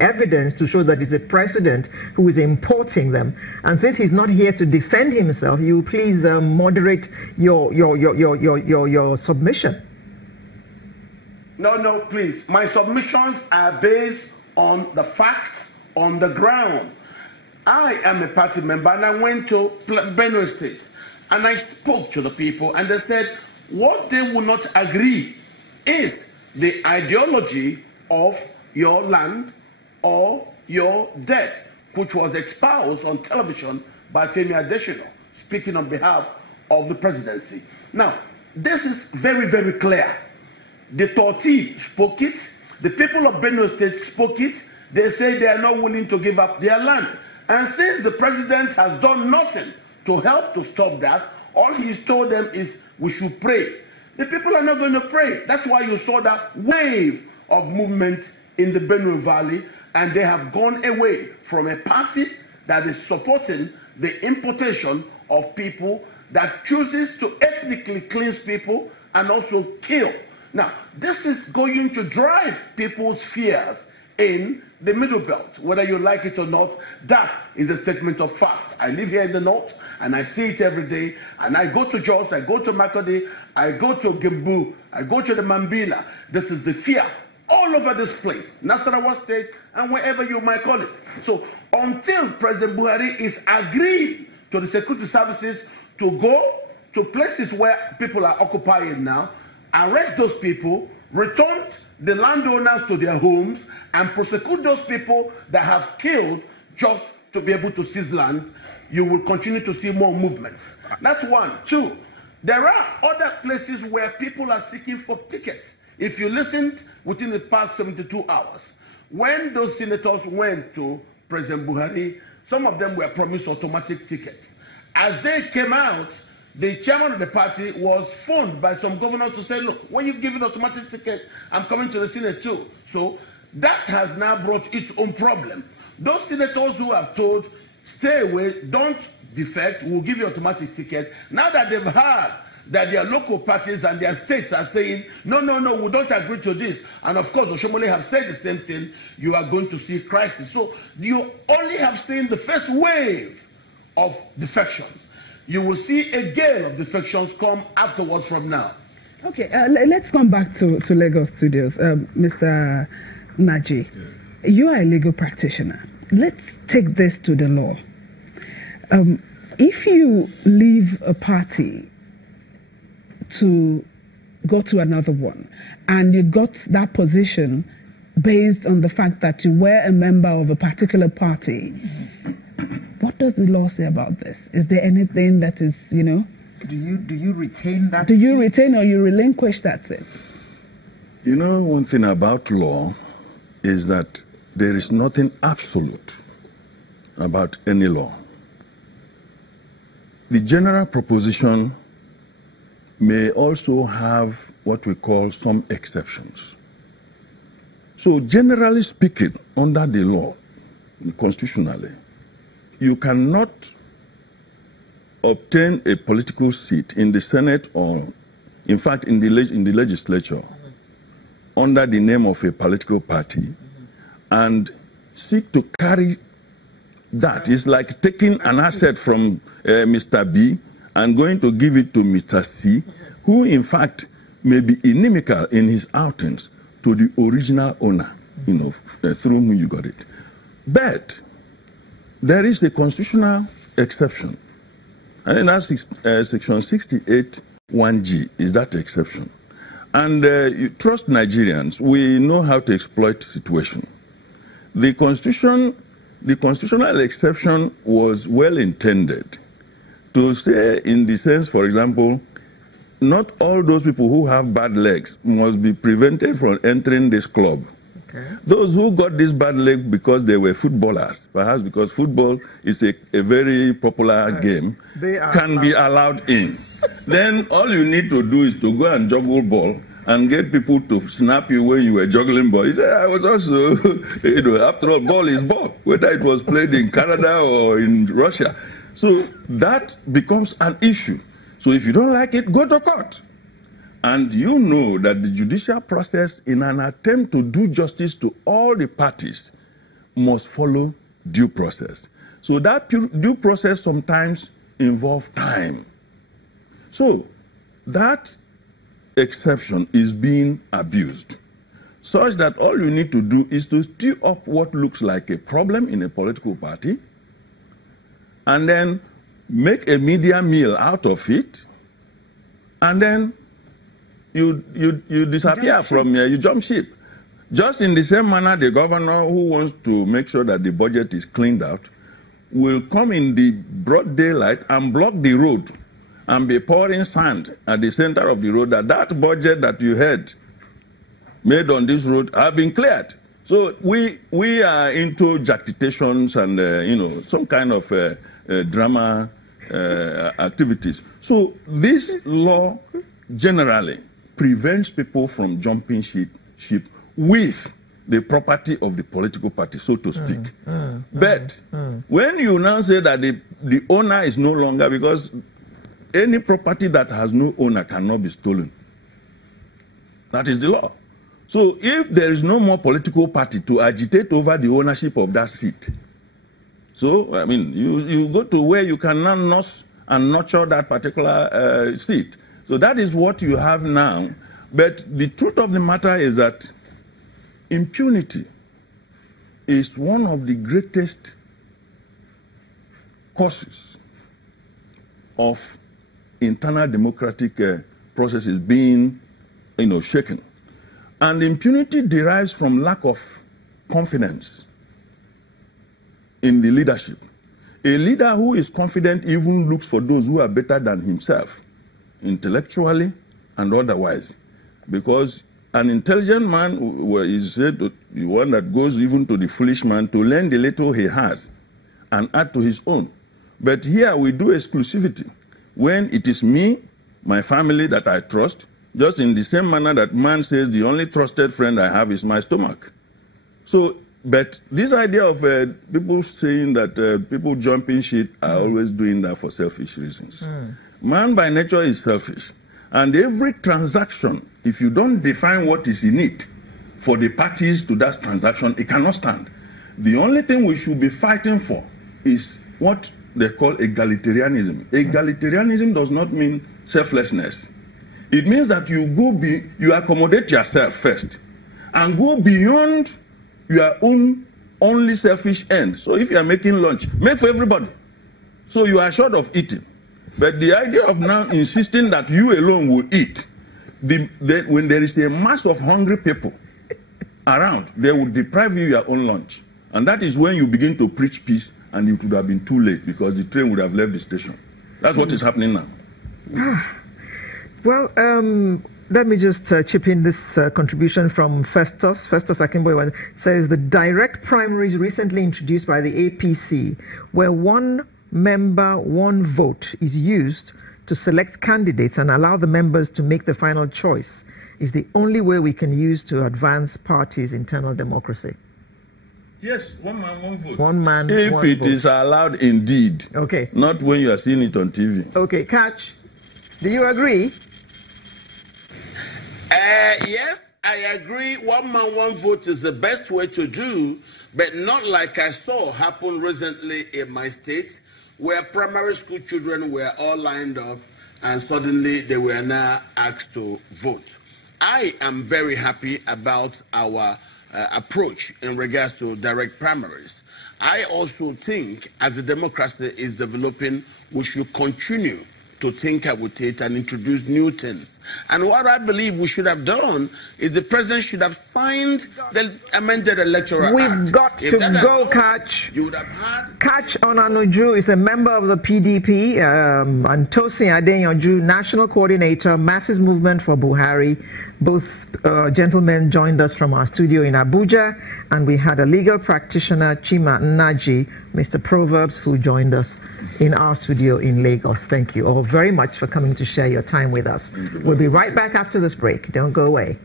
evidence to show that it's a president who is importing them. And since he's not here to defend himself, you please moderate your submission. No, please. My submissions are based on the facts on the ground. I am a party member, and I went to Benue State, and I spoke to the people, and they said what they will not agree is the ideology of your land or your debt, which was espoused on television by Femi Adesina, speaking on behalf of the presidency. Now, this is very, very clear. The Torti spoke it. The people of Benue State spoke it. They say they are not willing to give up their land. And since the president has done nothing to help to stop that, all he's told them is we should pray. The people are not going to pray. That's why you saw that wave of movement in the Benue Valley, and they have gone away from a party that is supporting the importation of people, that chooses to ethnically cleanse people and also kill. Now, this is going to drive people's fears in the Middle Belt, whether you like it or not. That is a statement of fact. I live here in the north, and I see it every day. And I go to Jos, I go to Makode, I go to Gembu, I go to the Mambila. This is the fear all over this place, Nasarawa State, and wherever you might call it. So until President Buhari is agreeing to the security services to go to places where people are occupying now, arrest those people, return the landowners to their homes, and prosecute those people that have killed just to be able to seize land, you will continue to see more movements. That's one. Two, there are other places where people are seeking for tickets. If you listened within the past 72 hours, when those senators went to President Buhari, some of them were promised automatic tickets. As they came out, the chairman of the party was phoned by some governors to say, look, when you give an automatic ticket, I'm coming to the Senate too. So that has now brought its own problem. Those senators who have told, stay away, don't defect, we'll give you automatic ticket, now that they've heard that their local parties and their states are saying, no, we don't agree to this. And of course, Oshomole have said the same thing, you are going to see crisis. So you only have seen the first wave of defections. You will see a gale of defections come afterwards from now. Okay, let's come back to Lagos Studios. Mr. Nnaji, you are a legal practitioner. Let's take this to the law. If you leave a party to go to another one, and you got that position based on the fact that you were a member of a particular party, what does the law say about this? Is there anything that is, Do you retain that seat? Do you retain or you relinquish that seat? One thing about law is that there is nothing absolute about any law. The general proposition may also have what we call some exceptions. So generally speaking, under the law, constitutionally, you cannot obtain a political seat in the Senate or, in fact, in the legislature under the name of a political party and seek to carry that. It's like taking an asset from Mr. B and going to give it to Mr. C, who in fact may be inimical in his outings to the original owner, through whom you got it. But there is a constitutional exception. And that's section 68(1)(g) is that exception. And you trust Nigerians, we know how to exploit the situation. The constitutional exception was well intended to say, in the sense, for example, not all those people who have bad legs must be prevented from entering this club. Okay. Those who got this bad leg because they were footballers, perhaps because football is a very popular game, can be allowed in. Then all you need to do is to go and juggle ball and get people to snap you when you were juggling ball. He said, I was also, after all, ball is ball, whether it was played in Canada or in Russia. So that becomes an issue. So if you don't like it, go to court. And you know that the judicial process, in an attempt to do justice to all the parties, must follow due process. So that due process sometimes involves time. So that exception is being abused, such that all you need to do is to stir up what looks like a problem in a political party and then make a media meal out of it, and then you disappear from here, you jump ship. Just in the same manner, the governor who wants to make sure that the budget is cleaned out will come in the broad daylight and block the road and be pouring sand at the center of the road that budget that you had made on this road have been cleared. So we are into jactitations and some kind of drama activities. So this law generally prevents people from jumping ship with the property of the political party, so to speak. But when you now say that the owner is no longer, because any property that has no owner cannot be stolen. That is the law. So if there is no more political party to agitate over the ownership of that seat, so, I mean, you go to where you can now nurse and nurture that particular seat. So that is what you have now. But the truth of the matter is that impunity is one of the greatest causes of internal democratic processes being, shaken. And impunity derives from lack of confidence in the leadership. A leader who is confident even looks for those who are better than himself, intellectually and otherwise. Because an intelligent man is the one that goes even to the foolish man to lend the little he has and add to his own. But here we do exclusivity. When it is me, my family that I trust, just in the same manner that man says the only trusted friend I have is my stomach. So, but this idea of people saying that people jumping ship are always doing that for selfish reasons. Man by nature is selfish. And every transaction, if you don't define what is in it for the parties to that transaction, it cannot stand. The only thing we should be fighting for is what they call egalitarianism. Egalitarianism does not mean selflessness. It means that you accommodate yourself first and go beyond your own only selfish end. So if you are making lunch, make for everybody. So you are short of eating. But the idea of now insisting that you alone will eat, when there is a mass of hungry people around, they will deprive you your own lunch. And that is when you begin to preach peace, and it would have been too late because the train would have left the station. That's what is happening now. Well, let me just chip in this contribution from Festus. Festus Akimboye says the direct primaries recently introduced by the APC, where one member, one vote is used to select candidates and allow the members to make the final choice, is the only way we can use to advance parties' internal democracy. Yes, one man, one vote. One man, if one it vote. is allowed indeed. Okay. Not when you are seeing it on TV. Okay, Catch, do you agree? Yes, I agree. One man, one vote is the best way to do, but not like I saw happen recently in my state, where primary school children were all lined up and suddenly they were now asked to vote. I am very happy about our approach in regards to direct primaries. I also think as the democracy is developing, we should continue to tinker with it and introduce new things. And what I believe we should have done is the president should have signed the amended electoral act. We've got to go, Catch. You would have had... Catch Onanuju is a member of the PDP, and Tosin Adeyanju, National Coordinator, Masses Movement for Buhari. Both gentlemen joined us from our studio in Abuja, and we had a legal practitioner, Chima Nnaji, Mr. Proverbs, who joined us in our studio in Lagos. Thank you all very much for coming to share your time with us. We'll be right back after this break. Don't go away.